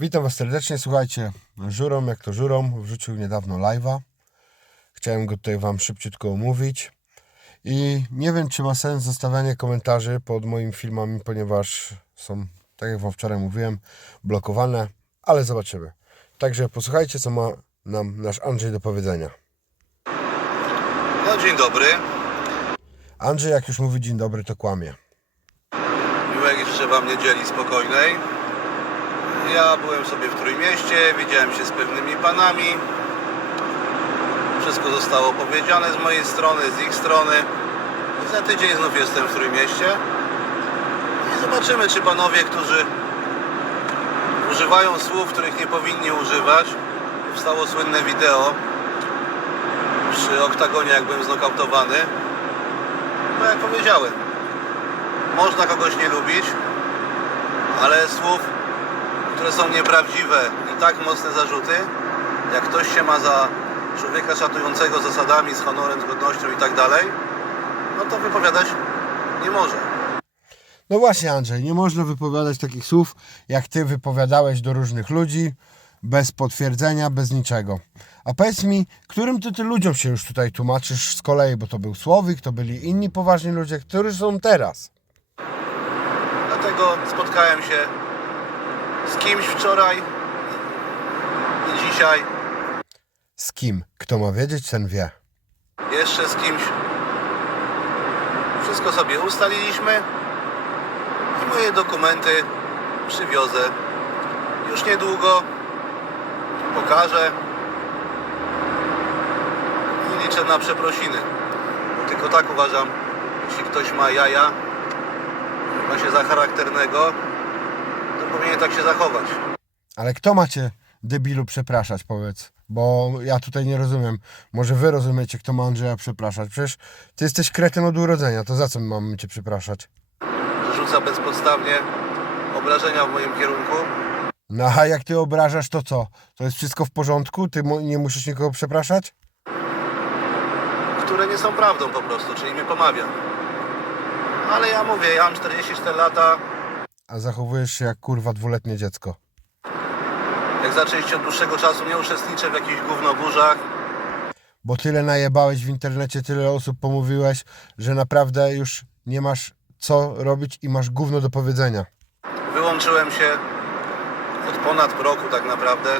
Witam Was serdecznie. Słuchajcie, Żurą, jak to Żurą, wrzucił niedawno live'a. Chciałem go tutaj Wam szybciutko omówić. I nie wiem, czy ma sens zostawianie komentarzy pod moimi filmami, ponieważ są, tak jak Wam wczoraj mówiłem, blokowane, ale zobaczymy. Także posłuchajcie, co ma nam nasz Andrzej do powiedzenia. No dzień dobry. Andrzej, jak już mówi dzień dobry, to kłamie. Miłej życzę Wam niedzieli spokojnej. Ja byłem sobie w Trójmieście, widziałem się z pewnymi panami. Wszystko zostało powiedziane z mojej strony, z ich strony. I za tydzień znów jestem w Trójmieście. I zobaczymy, czy panowie, którzy używają słów, których nie powinni używać. Wstało słynne wideo przy oktagonie, jak byłem znokautowany. No jak powiedziałem, można kogoś nie lubić, ale słów, które są nieprawdziwe i tak mocne zarzuty, jak ktoś się ma za człowieka szatującego zasadami, z honorem, z godnością i tak dalej, no to wypowiadać nie może. No właśnie, Andrzej, nie można wypowiadać takich słów, jak ty wypowiadałeś do różnych ludzi, bez potwierdzenia, bez niczego. A powiedz mi, którym ty, ty ludziom się już tutaj tłumaczysz z kolei, bo to był Słowik, to byli inni poważni ludzie, którzy są teraz. Dlatego spotkałem się z kimś wczoraj i dzisiaj Z kim? Kto ma wiedzieć, ten wie. jeszcze z kimś. Wszystko sobie ustaliliśmy i moje dokumenty przywiozę już niedługo. Pokażę i liczę na przeprosiny. Bo tylko tak uważam, jeśli ktoś ma jaja, ma się za charakternego, powinien tak się zachować. Ale kto macie debilu przepraszać, powiedz? Bo ja tutaj nie rozumiem. Może wy rozumiecie, kto ma Andrzeja przepraszać. Przecież ty jesteś kretyn od urodzenia, to za co my mamy cię przepraszać? Rzuca bezpodstawnie obrażenia w moim kierunku. No a jak ty obrażasz, to co? To jest wszystko w porządku? Ty nie musisz nikogo przepraszać? które nie są prawdą po prostu, czyli mnie pomawia. Ale ja mówię, ja mam 44 lata, A zachowujesz się jak kurwa dwuletnie dziecko. jak za część od dłuższego czasu nie uczestniczę w jakichś gównoburzach, Bo tyle najebałeś w internecie, tyle osób pomówiłeś, że naprawdę już nie masz co robić i masz gówno do powiedzenia. wyłączyłem się od ponad roku tak naprawdę.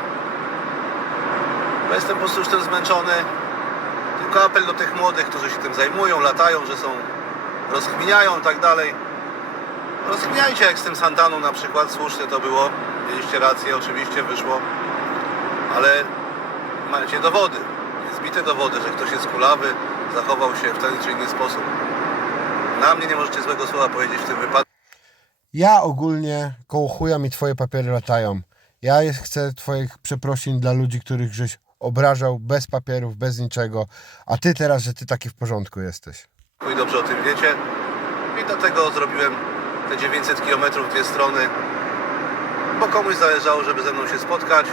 Bo jestem po prostu już tym zmęczony. Tylko apel do tych młodych, którzy się tym zajmują, latają, że są, rozkminiają i tak dalej. Rozkminiajcie jak z tym Santaną na przykład, słusznie to było, mieliście rację, oczywiście wyszło, ale macie dowody, zbite dowody, że ktoś jest kulawy, zachował się w ten czy inny sposób. Na mnie nie możecie złego słowa powiedzieć w tym wypadku. Ja ogólnie koło chuja mi twoje papiery latają. Ja jest, chcę twoich przeprosin dla ludzi, których żeś obrażał bez papierów, bez niczego. A ty teraz, że ty taki w porządku jesteś. i dobrze o tym wiecie. I dlatego zrobiłem te 900 km dwie strony, bo komuś zależało, żeby ze mną się spotkać.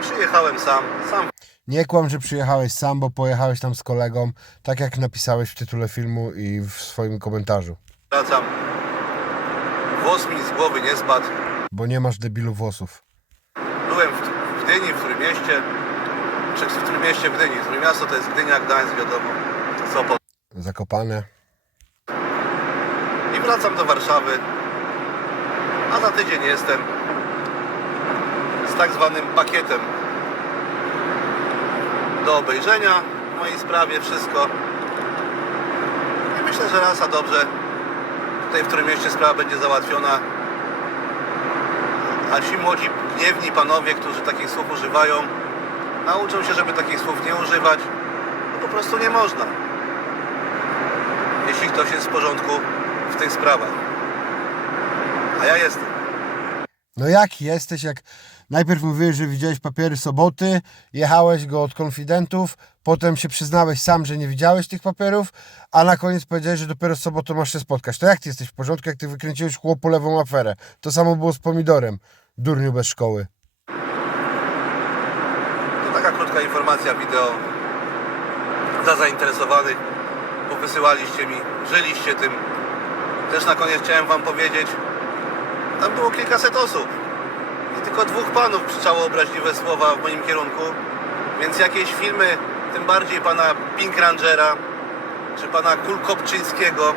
Przyjechałem sam, sam Nie kłam, że przyjechałeś sam, bo pojechałeś tam z kolegą, tak jak napisałeś w tytule filmu i w swoim komentarzu. wracam. Włos mi z głowy nie spadł. Bo nie masz debilu włosów. Byłem w, w Gdyni, w Trójmieście, czy w Trójmieście, w Gdyni. Trójmiasto to jest Gdynia, Gdańsk, wiadomo, Sopot. Zakopane. Wracam do Warszawy, a za tydzień jestem z tak zwanym pakietem do obejrzenia w mojej sprawie, wszystko. I myślę, że raz a dobrze tutaj w którym mieście sprawa będzie załatwiona. A ci młodzi, gniewni panowie, którzy takich słów używają, nauczą się, żeby takich słów nie używać. No po prostu nie można jeśli ktoś jest w porządku w tych sprawach. A ja jestem. No jak jesteś, jak najpierw mówiłeś, że widziałeś papiery soboty, jechałeś go od konfidentów, potem się przyznałeś sam, że nie widziałeś tych papierów, a na koniec powiedziałeś, że dopiero z sobotą masz się spotkać. To jak ty jesteś w porządku, jak ty wykręciłeś chłopu lewą aferę? To samo było z pomidorem, durniu bez szkoły. To taka krótka informacja wideo dla zainteresowanych, bo wysyłaliście mi, żyliście tym. Też na koniec chciałem wam powiedzieć, tam było kilkaset osób. i tylko dwóch panów krzyczało obraźliwe słowa w moim kierunku, więc jakieś filmy, tym bardziej pana Pink Rangera, czy pana Kulkopczyńskiego,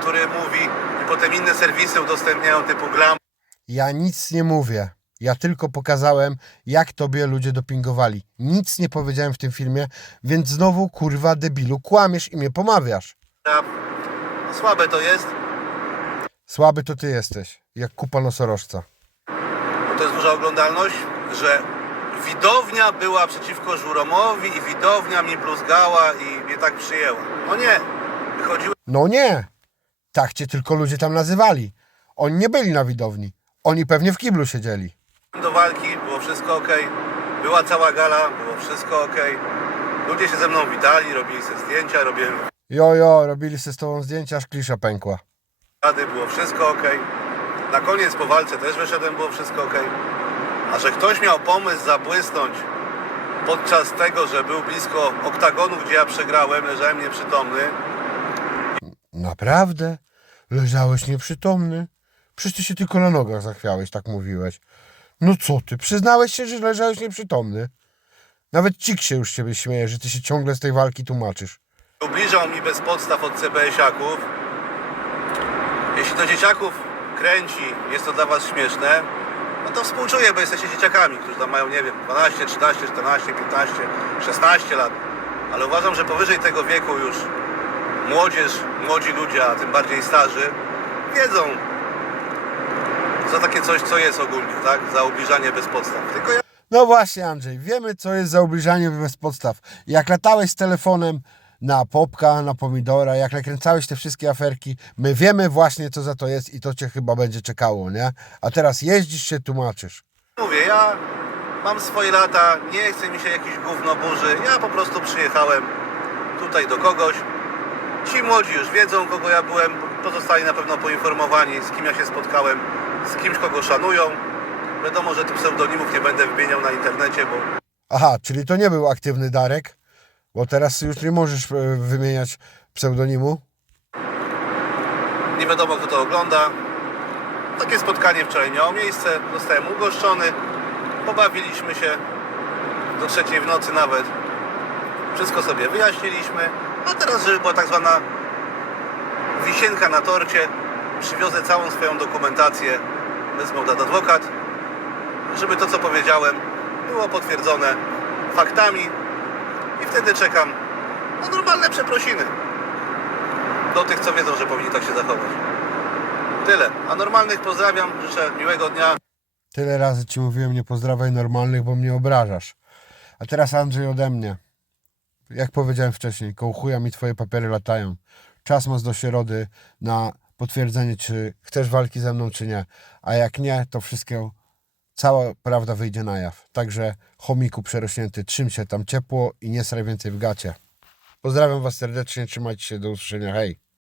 który mówi i potem inne serwisy udostępniają typu Glam, Ja nic nie mówię. Ja tylko pokazałem, jak tobie ludzie dopingowali. Nic nie powiedziałem w tym filmie, więc znowu, kurwa, debilu, kłamiesz i mnie pomawiasz. Słabe to jest, Słaby to ty jesteś, jak kupa nosorożca. bo to jest duża oglądalność, że widownia była przeciwko Żuromowi i widownia mi bluzgała i mnie tak przyjęła. No nie, wychodziłem No nie, tak cię tylko ludzie tam nazywali. Oni nie byli na widowni. Oni pewnie w kiblu siedzieli. do walki, było wszystko ok. Była cała gala, było wszystko ok. Ludzie się ze mną witali, robili sobie zdjęcia, robiłem Jojo, robili sobie z tobą zdjęcia, aż klisza pękła. Wywiady, było wszystko ok. Na koniec po walce też wyszedłem, było wszystko ok. A że ktoś miał pomysł zabłysnąć podczas tego, że był blisko oktagonu, gdzie ja przegrałem, leżałem nieprzytomny, Naprawdę? Leżałeś nieprzytomny? Przecież ty się tylko na nogach zachwiałeś, tak mówiłeś. No co ty, przyznałeś się, że leżałeś nieprzytomny? Nawet cik się już ciebie śmieje, że ty się ciągle z tej walki tłumaczysz. ubliżał mi bez podstaw od CBS-iaków. Jeśli to dzieciaków kręci, jest to dla was śmieszne, no to współczuję, bo jesteście dzieciakami, którzy tam mają, nie wiem, 12, 13, 14, 15, 16 lat. Ale uważam, że powyżej tego wieku już młodzież, młodzi ludzie, a tym bardziej starzy, wiedzą za takie coś, co jest ogólnie, tak? Za ubliżanie bez podstaw. Tylko ja No właśnie, Andrzej, wiemy, co jest za ubliżanie bez podstaw. Jak latałeś z telefonem na popka, na pomidora, jak nakręcałeś te wszystkie aferki, my wiemy właśnie, co za to jest i to cię chyba będzie czekało, nie? A teraz jeździsz się, tłumaczysz. Mówię, ja mam swoje lata, nie chce mi się jakiś gówno burzy. Ja po prostu przyjechałem tutaj do kogoś. Ci młodzi już wiedzą, kogo ja byłem. Pozostali na pewno poinformowani, z kim ja się spotkałem, z kimś, kogo szanują. Wiadomo, że tych pseudonimów nie będę wymieniał na internecie, bo Aha, czyli to nie był aktywny Darek, bo teraz już nie możesz e, wymieniać pseudonimu. nie wiadomo, kto to ogląda. Takie spotkanie wczoraj miało miejsce. Zostałem ugoszczony. Pobawiliśmy się do trzeciej w nocy nawet. Wszystko sobie wyjaśniliśmy. A teraz, żeby była tak zwana wisienka na torcie, przywiozę całą swoją dokumentację. Wezmę dat adwokat, żeby to, co powiedziałem, było potwierdzone faktami. I wtedy czekam na normalne przeprosiny do tych, co wiedzą, że powinni tak się zachować. Tyle. A normalnych pozdrawiam, życzę miłego dnia. Tyle razy ci mówiłem, nie pozdrawiaj normalnych, bo mnie obrażasz. A teraz Andrzej ode mnie. Jak powiedziałem wcześniej, koło chuja mi twoje papiery latają. Czas masz do środy na potwierdzenie, czy chcesz walki ze mną, czy nie. A jak nie, to wszystko, cała prawda wyjdzie na jaw. Także chomiku przerośnięty, trzym się tam ciepło i nie sraj więcej w gacie. Pozdrawiam was serdecznie, trzymajcie się, do usłyszenia, hej.